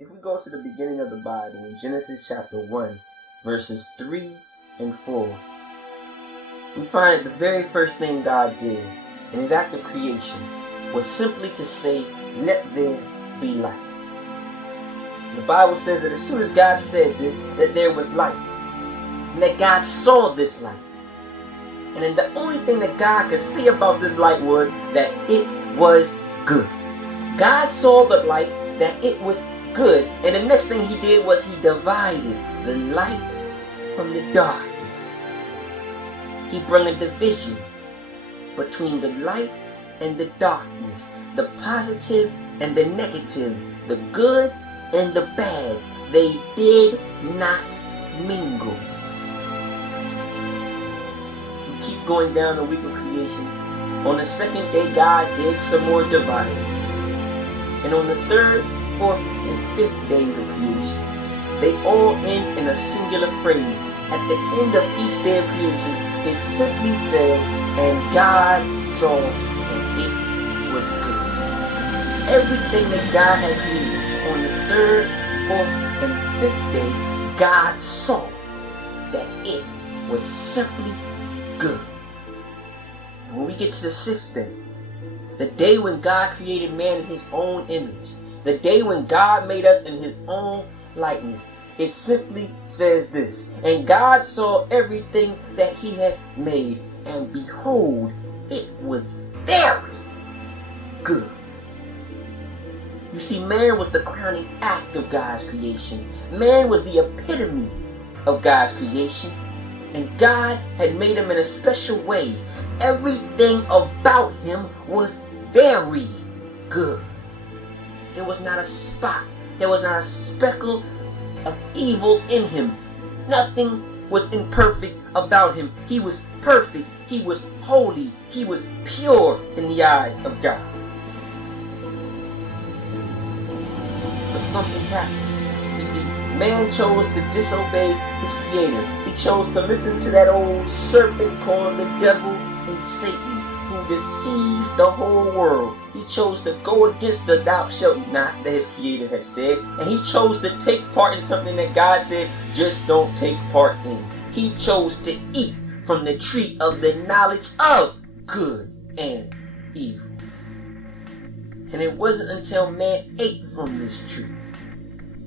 If we go to the beginning of the Bible, in Genesis chapter 1, verses 3 and 4, we find that the very first thing God did in his act of creation was simply to say, let there be light. The Bible says that as soon as God said this, that there was light. And that God saw this light. And then the only thing that God could say about this light was that it was good. God saw the light, that it was good. And the next thing he did was he divided the light from the dark. He brought a division between the light and the darkness, the positive and the negative, the good and the bad. They did not mingle. We keep going down the week of creation. On the second day, God did some more dividing. And on the third, fourth, and fifth days of creation, they all end in a singular phrase. At the end of each day of creation, it simply says, and God saw that it was good. Everything that God had created on the third, fourth, and fifth day, God saw that it was simply good. And when we get to the sixth day, the day when God created man in his own image, the day when God made us in his own likeness, it simply says this, and God saw everything that he had made, and behold, it was very good. You see, man was the crowning act of God's creation. Man was the epitome of God's creation. And God had made him in a special way. Everything about him was very good. There was not a spot. There was not a speckle of evil in him. Nothing was imperfect about him. He was perfect. He was holy. He was pure in the eyes of God. But something happened. You see, man chose to disobey his creator. He chose to listen to that old serpent called the devil and Satan, who deceives the whole world. He chose to go against the thou shalt not that his creator had said, and he chose to take part in something that God said just don't take part in. He chose to eat from the tree of the knowledge of good and evil. And it wasn't until man ate from this tree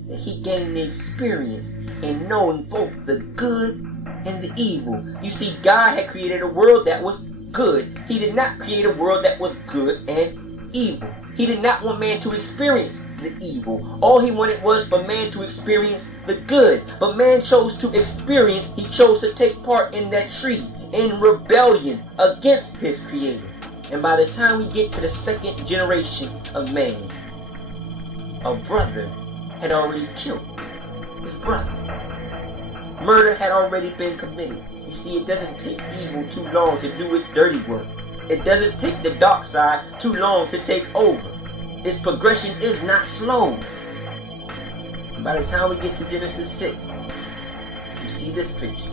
that he gained the experience in knowing both the good and the evil. You see, God had created a world that was good. He did not create a world that was good and evil. He did not want man to experience the evil. All he wanted was for man to experience the good. But man chose to experience, he chose to take part in that tree in rebellion against his creator. And by the time we get to the second generation of man, a brother had already killed his brother. Murder had already been committed. You see, it doesn't take evil too long to do its dirty work. It doesn't take the dark side too long to take over. Its progression is not slow. And by the time we get to Genesis 6, you see this picture.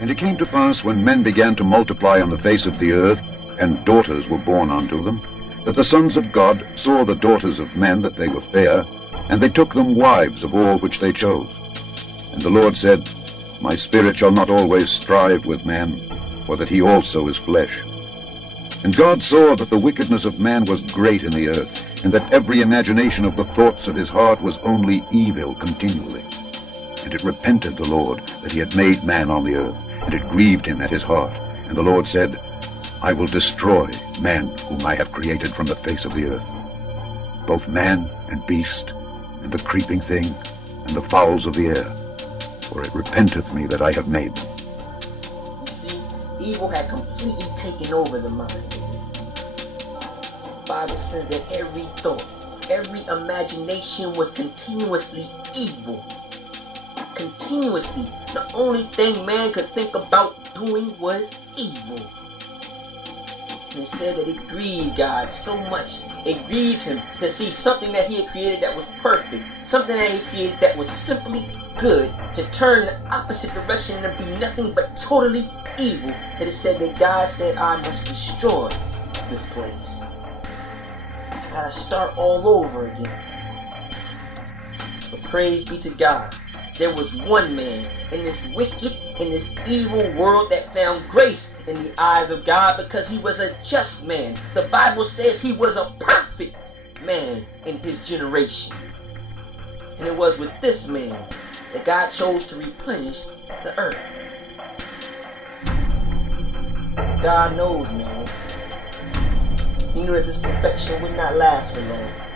And it came to pass, when men began to multiply on the face of the earth, and daughters were born unto them, that the sons of God saw the daughters of men that they were fair, and they took them wives of all which they chose. And the Lord said, My spirit shall not always strive with man, for that he also is flesh. And God saw that the wickedness of man was great in the earth, and that every imagination of the thoughts of his heart was only evil continually. And it repented the Lord that he had made man on the earth, and it grieved him at his heart. And the Lord said, I will destroy man whom I have created from the face of the earth, both man and beast, and the creeping thing, and the fowls of the air, for it repenteth me that I have made them. You see, evil had completely taken over the mind. The Bible says that every thought, every imagination was continuously evil. Continuously. The only thing man could think about doing was evil. And it said that it grieved God so much. It grieved him to see something that he had created that was perfect, something that he created that was simply good, to turn the opposite direction and be nothing but totally evil. That it said that God said, I must destroy this place. I gotta start all over again. But praise be to God, there was one man in this wicked, in this evil world that found grace in the eyes of God because he was a just man. The Bible says he was a perfect man in his generation. And it was with this man that God chose to replenish the earth. God knows, man. He knew that this perfection would not last for long.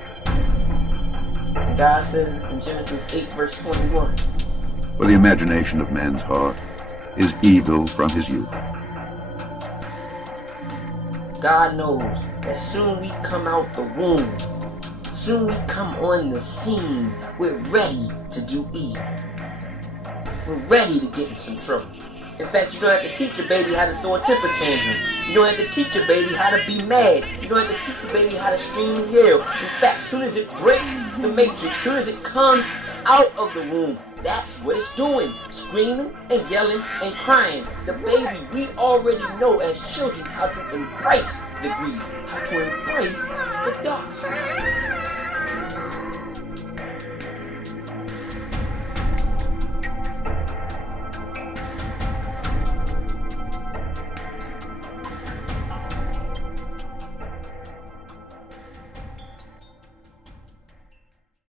And God says this in Genesis 8 verse 21. For the imagination of man's heart is evil from his youth. God knows that soon we come out the womb, soon we come on the scene, we're ready to do evil. We're ready to get in some trouble. In fact, you don't have to teach your baby how to throw a temper tantrum. You don't have to teach your baby how to be mad. You don't have to teach your baby how to scream and yell. In fact, as soon as it breaks the matrix, as soon as it comes out of the womb, that's what it's doing. Screaming and yelling and crying. The baby, we already know as children how to embrace the grief, how to embrace the dark side.